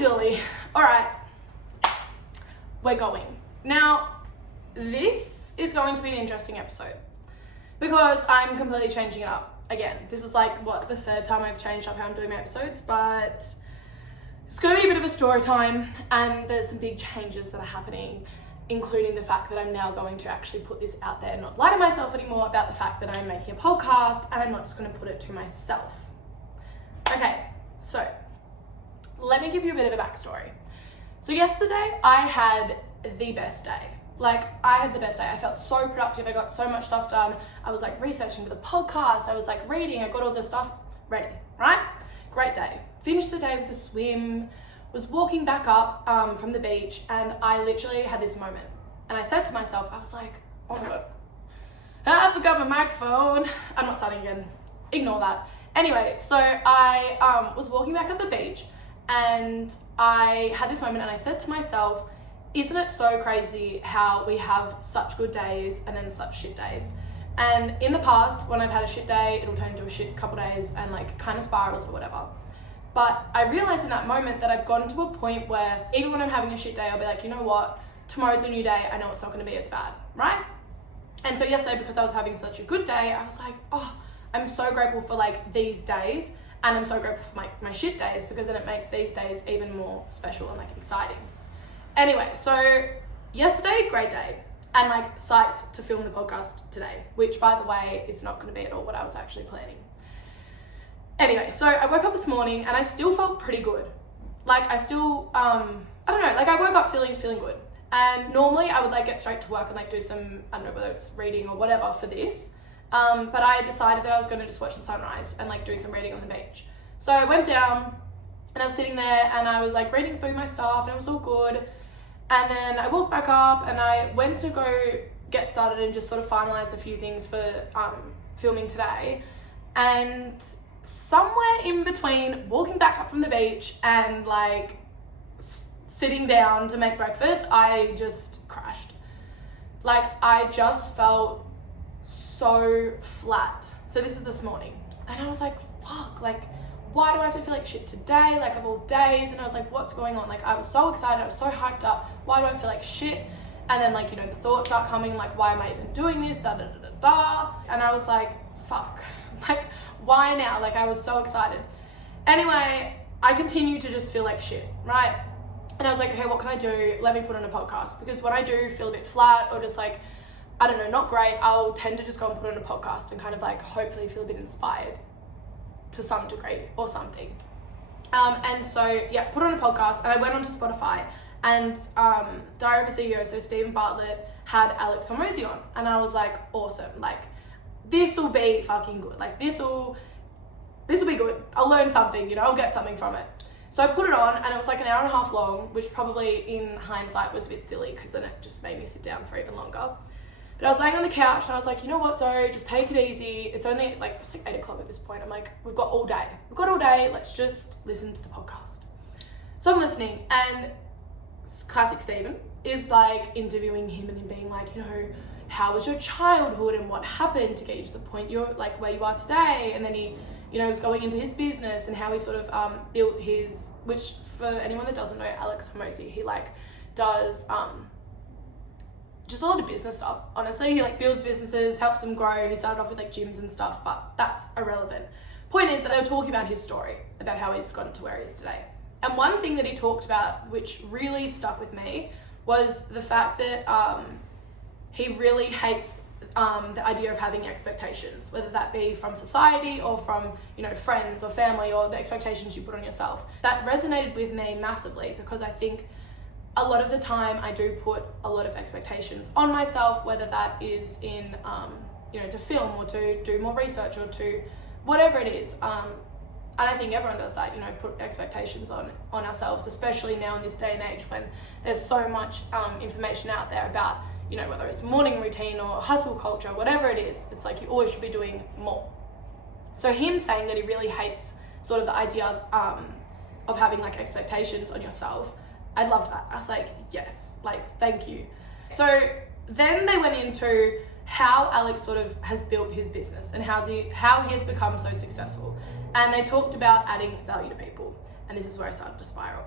Dilly. All right, we're going. Now, this is going to be an interesting episode because I'm completely changing it up again. This is like, the third time I've changed up how I'm doing my episodes, but it's going to be a bit of a story time, and there's some big changes that are happening, including the fact that I'm now going to actually put this out there and not lie to myself anymore about the fact that I'm making a podcast, and I'm not just going to put it to myself. Okay, so let me give you a bit of a backstory. So yesterday I had the best day. I felt so productive. I got so much stuff done. I was like researching for the podcast. I was like reading. I got all the stuff ready, right? Great day. Finished the day with a swim, was walking back up from the beach, and I literally had this moment. And I said to myself, I was like, oh my God, I forgot my microphone. I'm not starting again. Ignore that. Anyway, so I was walking back up the beach, and I had this moment, and I said to myself, isn't it so crazy how we have such good days and then such shit days? And in the past, when I've had a shit day, it'll turn into a shit couple days and like kind of spirals or whatever. But I realized in that moment that I've gotten to a point where even when I'm having a shit day, I'll be like, you know what? Tomorrow's a new day. I know it's not going to be as bad, right? And so yesterday, because I was having such a good day, I was like, oh, I'm so grateful for like these days. And I'm so grateful for my shit days, because then it makes these days even more special and like exciting. Anyway, so yesterday, great day, and like psyched to film the podcast today, which by the way, is not going to be at all what I was actually planning. Anyway, so I woke up this morning and I still felt pretty good. Like I still, I don't know, like I woke up feeling good. And normally I would like get straight to work and like do some, I don't know whether it's reading or whatever for this. But I decided that I was going to just watch the sunrise and like do some reading on the beach. So I went down and I was sitting there and I was like reading through my stuff and it was all good. And then I walked back up and I went to go get started and just sort of finalize a few things for filming today. And somewhere in between walking back up from the beach and like sitting down to make breakfast, I just crashed. Like I just felt so flat. So this is this morning, and I was like, fuck, like why do I have to feel like shit today, like of all days? And I was like, what's going on? Like I was so excited, I was so hyped up, why do I feel like shit? And then like, you know, the thoughts are coming, like why am I even doing this, da da da da da. And I was like, fuck, like why now? Like I was so excited. Anyway, I continued to just feel like shit, right? And I was like, okay, what can I do? Let me put on a podcast, because when I do feel a bit flat or just like, I don't know, not great, I'll tend to just go and put on a podcast and kind of like hopefully feel a bit inspired to some degree or something. And so yeah, put on a podcast, and I went onto Spotify, and Diary of a CEO, so Stephen Bartlett had Alex Hormozi on, and I was like, awesome, like this will be fucking good, like this will be good, I'll learn something, you know, I'll get something from it. So I put it on, and it was like an hour and a half long, which probably in hindsight was a bit silly, because then it just made me sit down for even longer. But I was laying on the couch and I was like, you know what, Zoe, just take it easy. It's only like, it's like 8 o'clock at this point. I'm like, we've got all day. Let's just listen to the podcast. So I'm listening, and classic Stephen is like interviewing him and him being like, you know, how was your childhood and what happened to get you to the point you're like where you are today? And then he, you know, was going into his business and how he sort of built his, which for anyone that doesn't know, Alex Hormozi, he like does just a lot of business stuff. Honestly, he like builds businesses, helps them grow. He started off with like gyms and stuff, but that's irrelevant. Point is that they were talking about his story, about how he's gotten to where he is today. And one thing that he talked about, which really stuck with me, was the fact that he really hates the idea of having expectations, whether that be from society or from, you know, friends or family, or the expectations you put on yourself. That resonated with me massively, because I think a lot of the time I do put a lot of expectations on myself, whether that is in, you know, to film or to do more research or to whatever it is. And I think everyone does that, you know, put expectations on ourselves, especially now in this day and age when there's so much information out there about, you know, whether it's morning routine or hustle culture, whatever it is, it's like you always should be doing more. So him saying that he really hates sort of the idea of having like expectations on yourself, I loved that. I was like, yes, like, thank you. So then they went into how Alex sort of has built his business and how he has become so successful. And they talked about adding value to people. And this is where I started to spiral.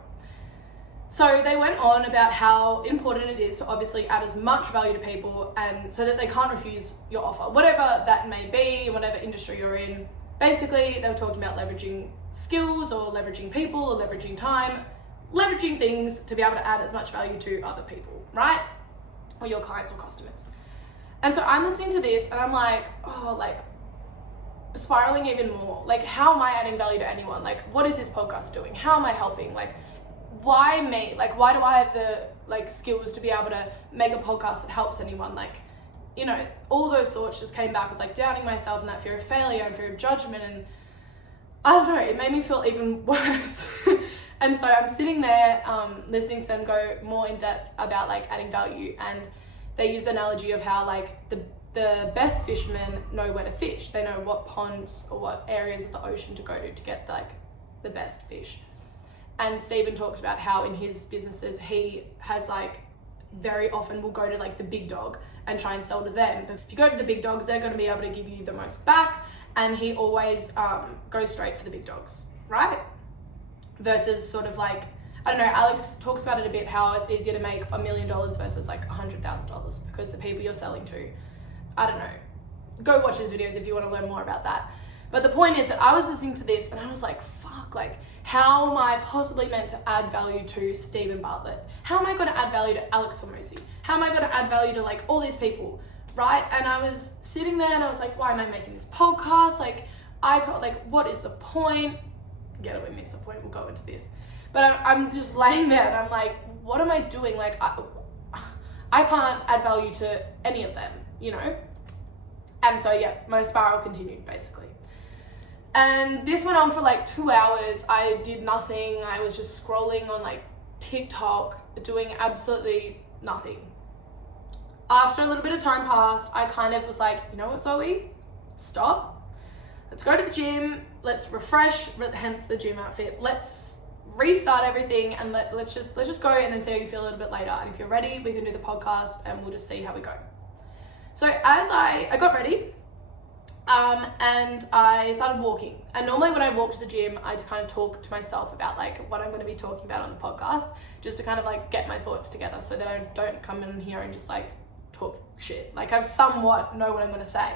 So they went on about how important it is to obviously add as much value to people, and so that they can't refuse your offer, whatever that may be, whatever industry you're in. Basically, they were talking about leveraging skills or leveraging people or leveraging time, leveraging things to be able to add as much value to other people, right? Or your clients or customers. And so I'm listening to this and I'm like, oh, like spiraling even more. Like, how am I adding value to anyone? Like, what is this podcast doing? How am I helping? Like, why me? Like, why do I have the like skills to be able to make a podcast that helps anyone? Like, you know, all those thoughts just came back with like doubting myself and that fear of failure and fear of judgment, and I don't know, it made me feel even worse. And so I'm sitting there listening to them go more in depth about like adding value, and they use the analogy of how like the best fishermen know where to fish. They know what ponds or what areas of the ocean to go to get like the best fish. And Stephen talked about how in his businesses he has like very often will go to like the big dog and try and sell to them. But if you go to the big dogs, they're going to be able to give you the most back, and he always goes straight for the big dogs, right? Versus sort of like, I don't know, Alex talks about it a bit, how it's easier to make $1 million versus like $100,000 because the people you're selling to, I don't know, go watch his videos if you want to learn more about that. But the point is that I was listening to this and I was like, fuck, like, how am I possibly meant to add value to Stephen Bartlett? How am I going to add value to Alex Hormozi? How am I going to add value to like all these people, right? And I was sitting there and I was like, why am I making this podcast? Like, what is the point? Get away, miss the point, we'll go into this. But I'm just laying there and I'm like, what am I doing? Like, I can't add value to any of them, you know? And so yeah, my spiral continued basically. And this went on for like 2 hours. I did nothing. I was just scrolling on like TikTok, doing absolutely nothing. After a little bit of time passed, I kind of was like, you know what, Zoe? Stop. Let's go to the gym. Let's refresh, hence the gym outfit. Let's restart everything and let's just go and then see how you feel a little bit later. And if you're ready, we can do the podcast and we'll just see how we go. So as I got ready, and I started walking. And normally when I walk to the gym, I kind of talk to myself about like what I'm going to be talking about on the podcast, just to kind of like get my thoughts together so that I don't come in here and just like talk shit. Like I somewhat know what I'm going to say.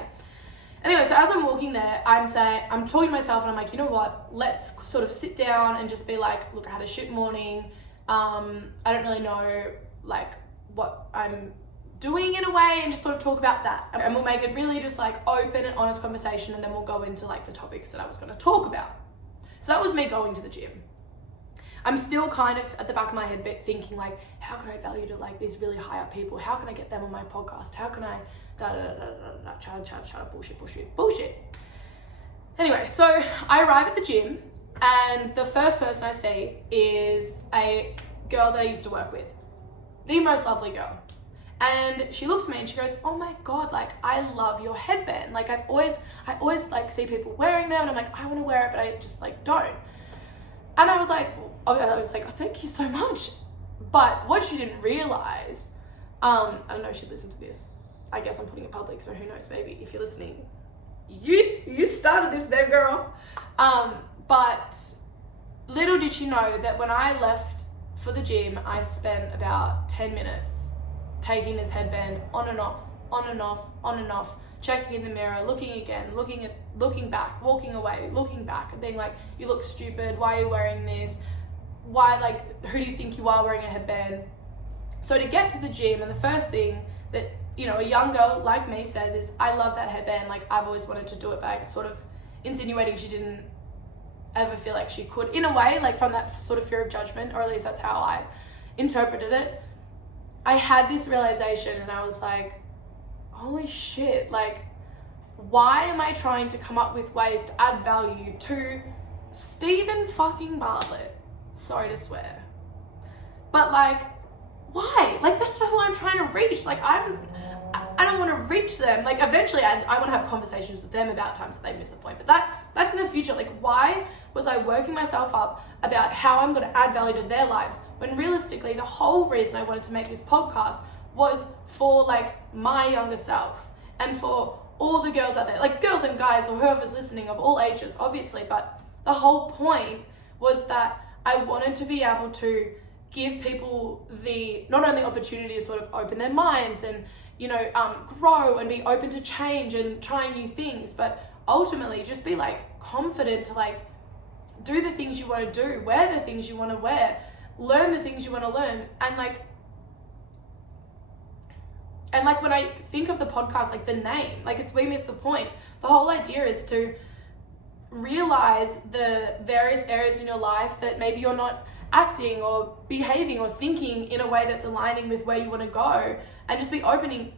Anyway, so as I'm walking there, I'm talking to myself and I'm like, you know what, let's sort of sit down and just be like, look, I had a shit morning. I don't really know like what I'm doing in a way, and just sort of talk about that. And we'll make it really just like open and honest conversation, and then we'll go into like the topics that I was going to talk about. So that was me going to the gym. I'm still kind of at the back of my head thinking like, how can I add value to like these really high up people? How can I get them on my podcast? How can I bullshit. Anyway, so I arrive at the gym and the first person I see is a girl that I used to work with. The most lovely girl. And she looks at me and she goes, oh my God, like I love your headband. Like I always like see people wearing them and I'm like, I want to wear it, but I just like don't. And I was like, oh, thank you so much. But what she didn't realize, I don't know if she'd listen to this. I guess I'm putting it public, so who knows, baby, if you're listening, you started this, babe girl. But little did she know that when I left for the gym, I spent about 10 minutes taking this headband on and off, checking in the mirror, looking again, looking back, walking away, looking back, and being like, you look stupid, why are you wearing this? Why, like, who do you think you are wearing a headband? So to get to the gym, and the first thing that, you know, a young girl like me says is, I love that headband, like I've always wanted to do it, but sort of insinuating she didn't ever feel like she could, in a way, like from that sort of fear of judgment, or at least that's how I interpreted it. I had this realization and I was like, holy shit, like, why am I trying to come up with ways to add value to Stephen fucking Bartlett? Sorry to swear. But like, why? Like, that's not who I'm trying to reach. Like, I don't want to reach them. Like, eventually I want to have conversations with them about times that they miss the point. But that's in the future. Like, why was I working myself up about how I'm going to add value to their lives, when realistically the whole reason I wanted to make this podcast was for like my younger self and for all the girls out there, like girls and guys or whoever's listening of all ages, obviously. But the whole point was that I wanted to be able to give people the, not only opportunity to sort of open their minds and, you know, grow and be open to change and trying new things, but ultimately just be like confident to like do the things you want to do, wear the things you want to wear, learn the things you want to learn. And like when I think of the podcast, like the name, like it's We Miss the Point. The whole idea is to realize the various areas in your life that maybe you're not acting or behaving or thinking in a way that's aligning with where you want to go, and just be open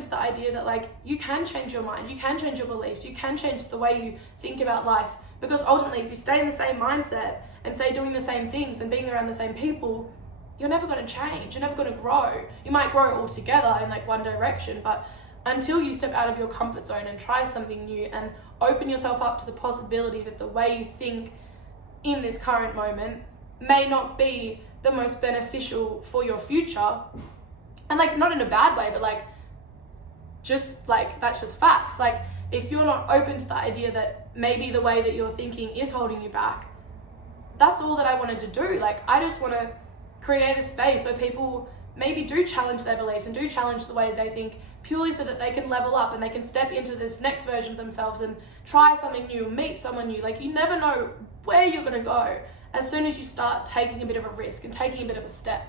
to the idea that like you can change your mind, you can change your beliefs, you can change the way you think about life. Because ultimately, if you stay in the same mindset and stay doing the same things and being around the same people, you're never going to change, you're never going to grow. You might grow all together in like one direction, but until you step out of your comfort zone and try something new and open yourself up to the possibility that the way you think in this current moment may not be the most beneficial for your future, and like not in a bad way, but like just like that's just facts. Like if you're not open to the idea that maybe the way that you're thinking is holding you back, that's all that I wanted to do. Like I just want to create a space where people maybe do challenge their beliefs and do challenge the way they think, purely so that they can level up and they can step into this next version of themselves and try something new, meet someone new. Like you never know where you're going to go as soon as you start taking a bit of a risk and taking a bit of a step.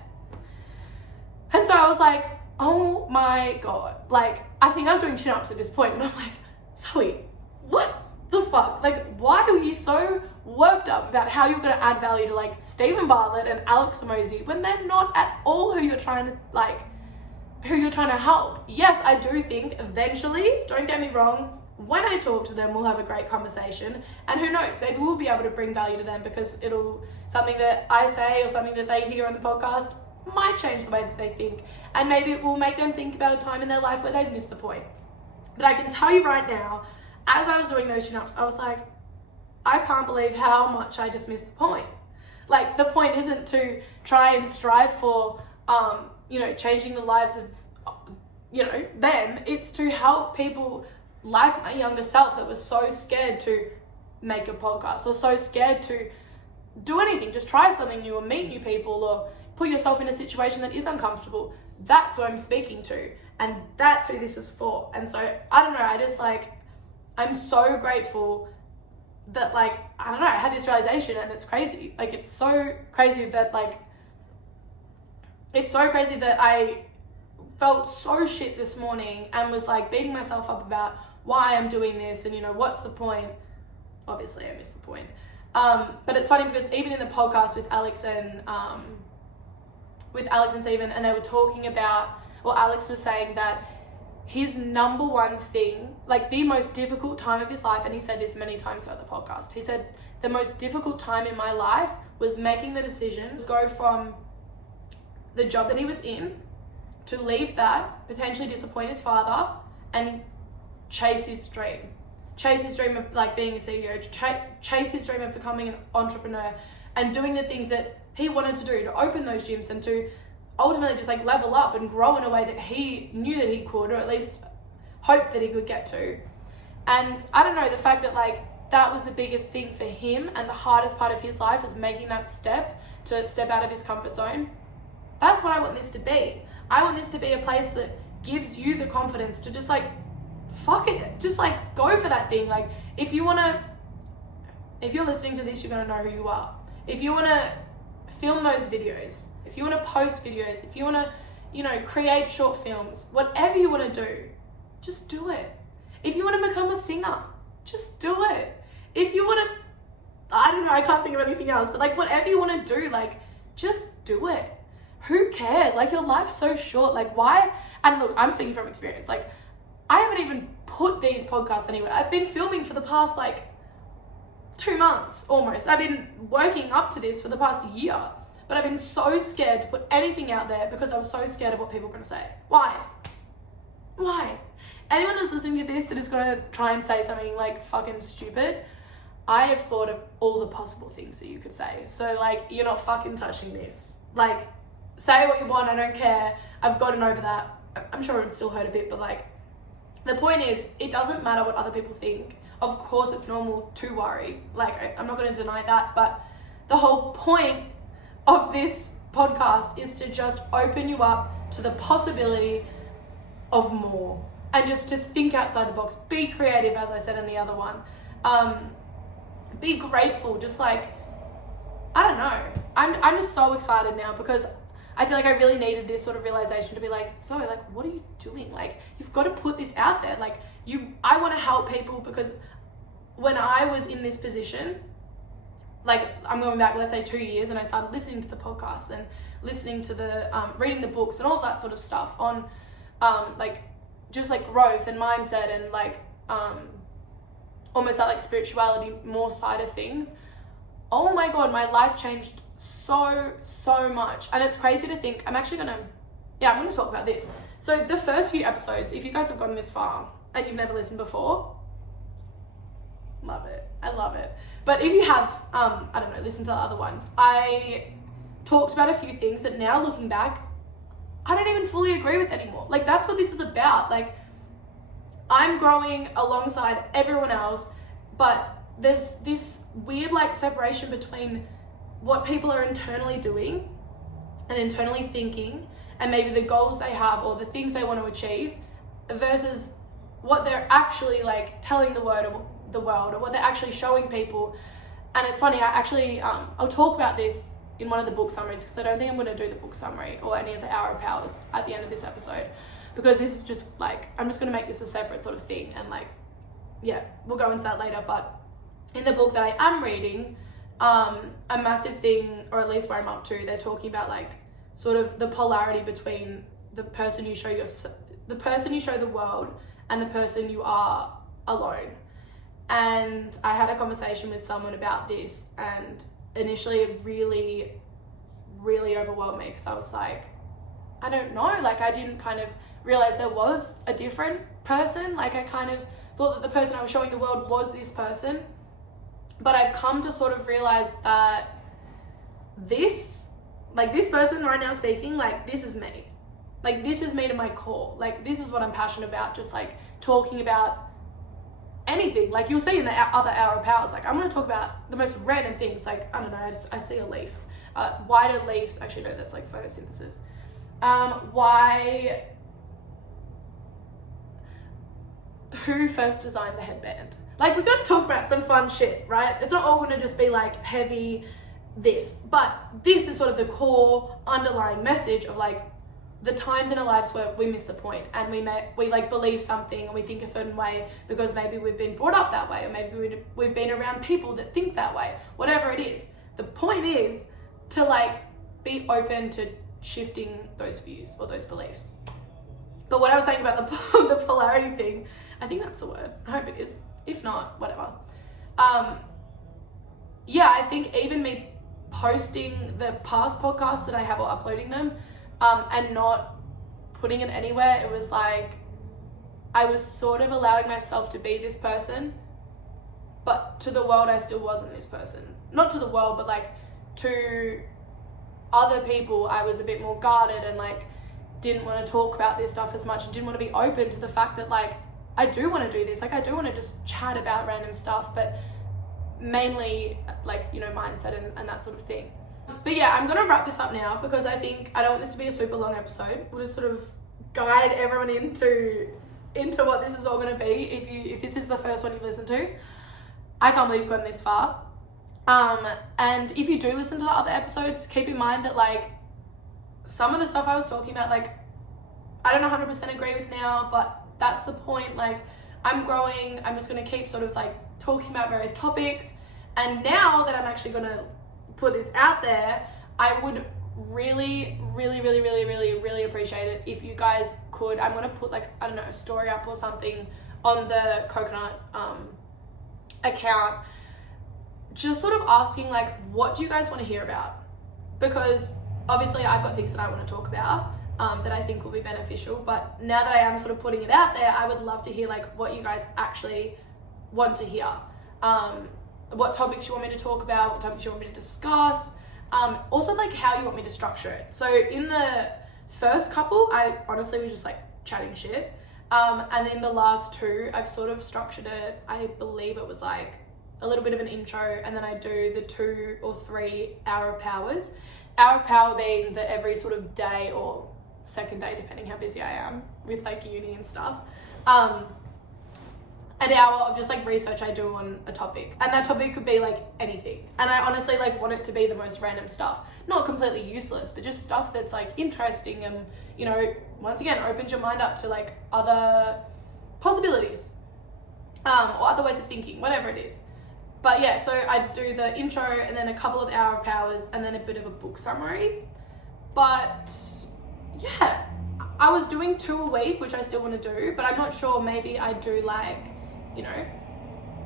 And so I was like, oh my God, like I think I was doing chin-ups at this point, and I'm like, Zoe, what the fuck? Like, why are you so worked up about how you're going to add value to like Stephen Bartlett and Alex Hormozi when they're not at all who you're trying to help? Yes, I do think eventually, don't get me wrong, when I talk to them, we'll have a great conversation, and who knows, maybe we'll be able to bring value to them because something that I say or something that they hear on the podcast might change the way that they think, and maybe it will make them think about a time in their life where they've missed the point. But I can tell you right now, as I was doing those chin-ups, I was like, I can't believe how much I just missed the point. Like the point isn't to try and strive for, changing the lives of, them. It's to help people like my younger self that was so scared to make a podcast or so scared to do anything, just try something new or meet new people or put yourself in a situation that is uncomfortable. That's what I'm speaking to, and that's who this is for. And so I don't know, I just like, I'm so grateful that like, I don't know, I had this realization, and it's crazy. Like it's so crazy that I felt so shit this morning and was like beating myself up about why I'm doing this and what's the point. Obviously I missed the point. But it's funny because even in the podcast with Alex and Stephen, and they were talking about, well, Alex was saying that his number one thing, like the most difficult time of his life, and he said this many times throughout the podcast, he said the most difficult time in my life was making the decision to go from the job that he was in, to leave that, potentially disappoint his father, and chase his dream of like being a CEO, chase his dream of becoming an entrepreneur and doing the things that he wanted to do, to open those gyms and to ultimately just like level up and grow in a way that he knew that he could, or at least hoped that he could get to. And I don't know, the fact that like that was the biggest thing for him and the hardest part of his life was making that step to step out of his comfort zone. That's what I want this to be. I want this to be a place that gives you the confidence to just like, fuck it, just like go for that thing. Like if you're listening to this, you're gonna know who you are. If you wanna film those videos, if you wanna post videos, if you wanna, create short films, whatever you wanna do, just do it. If you wanna become a singer, just do it. If you wanna, I don't know, I can't think of anything else, but like whatever you wanna do, like just do it. Who cares? Like your life's so short. Like why? And look, I'm speaking from experience. Like I haven't even put these podcasts anywhere. I've been filming for the past like 2 months almost. I've been working up to this for the past year, but I've been so scared to put anything out there because I was so scared of what people are going to say. Why? Anyone that's listening to this that is going to try and say something like fucking stupid, I have thought of all the possible things that you could say. So like, you're not fucking touching this. Like, say what you want, I don't care. I've gotten over that. I'm sure it would still hurt a bit, but like, the point is, it doesn't matter what other people think. Of course, it's normal to worry. Like, I'm not going to deny that, but the whole point of this podcast is to just open you up to the possibility of more and just to think outside the box, be creative, as I said in the other one, be grateful, just like, I don't know, I'm just so excited now because I feel like I really needed this sort of realization to be like, Zoe, like, what are you doing? Like, you've got to put this out there. Like, I want to help people because when I was in this position, like, I'm going back, let's say 2 years, and I started listening to the podcasts and listening to the, reading the books and all of that sort of stuff on, like, just like growth and mindset and like, almost that like spirituality more side of things. Oh my God, my life changed so much. And it's crazy to think, I'm gonna talk about this. So the first few episodes, if you guys have gotten this far and you've never listened before, love it. I love it. But if you have, I don't know, listen to the other ones, I talked about a few things that now looking back, I don't even fully agree with anymore. Like, that's what this is about. Like, I'm growing alongside everyone else, but there's this weird like separation between what people are internally doing and internally thinking and maybe the goals they have or the things they want to achieve versus what they're actually like telling the world or what they're actually showing people. And it's funny, I actually I'll talk about this in one of the book summaries because I don't think I'm going to do the book summary or any of the Hour of Powers at the end of this episode because this is just like, I'm just going to make this a separate sort of thing and like, yeah, we'll go into that later. But in the book that I am reading, a massive thing, or at least where I'm up to, they're talking about like sort of the polarity between the person you show the world and the person you are alone. And I had a conversation with someone about this, and initially it really, really overwhelmed me because I was like, I don't know, like I didn't kind of realize there was a different person. Like I kind of thought that the person I was showing the world was this person. But I've come to sort of realize that this person right now speaking, like this is me. Like this is me to my core. Like this is what I'm passionate about, just like talking about anything. Like you'll see in the other Hour of Powers, like I'm going to talk about the most random things. Like, I don't know, I see a leaf. Why do leaves, actually no, that's like photosynthesis. Who first designed the headband? Like, we've got to talk about some fun shit, right? It's not all going to just be like heavy this, but this is sort of the core underlying message of like the times in our lives where we miss the point and we like believe something and we think a certain way because maybe we've been brought up that way or maybe we've been around people that think that way, whatever it is. The point is to like be open to shifting those views or those beliefs. But what I was saying about the polarity thing, I think that's the word. I hope it is. If not, whatever. Yeah, I think even me posting the past podcasts that I have or uploading them and not putting it anywhere, it was like I was sort of allowing myself to be this person, but to the world I still wasn't this person. Not to the world, but like to other people I was a bit more guarded and like didn't want to talk about this stuff as much and didn't want to be open to the fact that like I do want to do this, like I do want to just chat about random stuff, but mainly like, you know, mindset and that sort of thing. But yeah, I'm gonna wrap this up now because I think I don't want this to be a super long episode. We'll just sort of guide everyone into what this is all gonna be. If this is the first one you've listened to, I can't believe you've gotten this far. And if you do listen to the other episodes, keep in mind that like some of the stuff I was talking about, like I don't 100% agree with now, but that's the point. Like I'm growing, I'm just going to keep sort of like talking about various topics. And now that I'm actually going to put this out there, I would really appreciate it if you guys could, I'm going to put like, I don't know, a story up or something on the Coconut account, just sort of asking like, what do you guys want to hear about? Because obviously I've got things that I want to talk about that I think will be beneficial, but now that I am sort of putting it out there, I would love to hear like what you guys actually want to hear. What topics you want me to talk about, what topics you want me to discuss, also like how you want me to structure it. So in the first couple, I honestly was just like chatting shit. And then the last two, I've sort of structured it. I believe it was like a little bit of an intro, and then I do the 2 or 3 Hour of Powers. hour of power being that every sort of day or second day, depending how busy I am with like uni and stuff, an hour of just like research I do on a topic, and that topic could be like anything, and I honestly like want it to be the most random stuff, not completely useless, but just stuff that's like interesting and, you know, once again opens your mind up to like other possibilities, or other ways of thinking, whatever it is. But yeah, so I do the intro and then a couple of hour powers and then a bit of a book summary. But yeah, I was doing 2 a week, which I still want to do, but I'm not sure, maybe I do like, you know,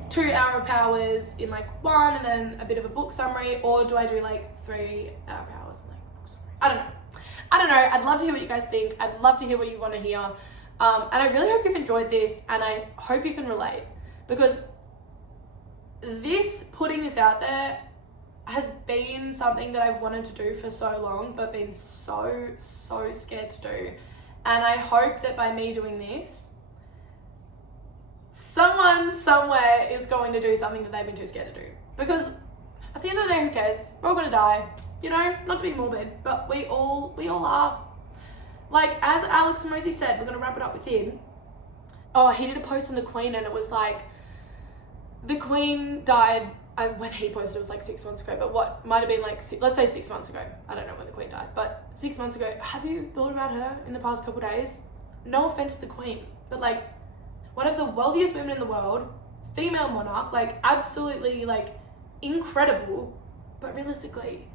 2 hour powers in like one and then a bit of a book summary, or do I do like 3 hour powers and like a book summary? I don't know. I'd love to hear what you guys think. I'd love to hear what you want to hear. And I really hope you've enjoyed this, and I hope you can relate, because putting this out there has been something that I've wanted to do for so long, but been so scared to do. And I hope that by me doing this, someone somewhere is going to do something that they've been too scared to do. Because at the end of the day, who cares? We're all gonna die. You know, not to be morbid, but we all are. Like, as Alex Mosey said, we're gonna wrap it up with him. Oh, he did a post on the Queen, and it was like, the Queen died, when he posted it was like 6 months ago, but what might have been like, let's say 6 months ago. I don't know when the Queen died, but 6 months ago. Have you thought about her in the past couple of days? No offense to the Queen, but like, one of the wealthiest women in the world, female monarch, like absolutely like incredible, but realistically,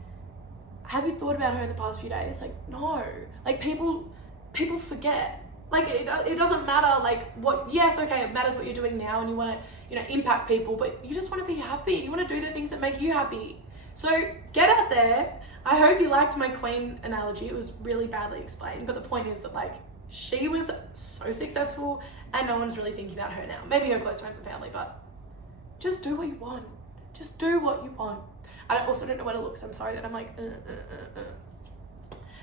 have you thought about her in the past few days? Like, no. Like, people forget. Like, it doesn't matter, like, what, yes, okay, it matters what you're doing now and you want to, you know, impact people, but you just want to be happy. You want to do the things that make you happy. So get out there. I hope you liked my Queen analogy. It was really badly explained, but the point is that, like, she was so successful and no one's really thinking about her now. Maybe her close friends and family, but just do what you want. Just do what you want. I also don't know where to look, so I'm sorry that I'm like,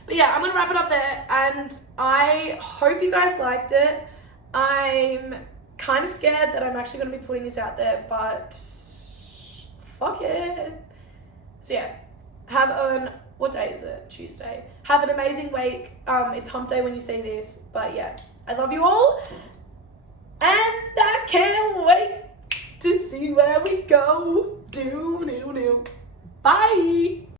But yeah, I'm gonna wrap it up there, and I hope you guys liked it. I'm kind of scared that I'm actually gonna be putting this out there, but fuck it. So yeah, what day is it? Tuesday. Have an amazing week. It's hump day when you see this, but yeah, I love you all, and I can't wait to see where we go. Bye.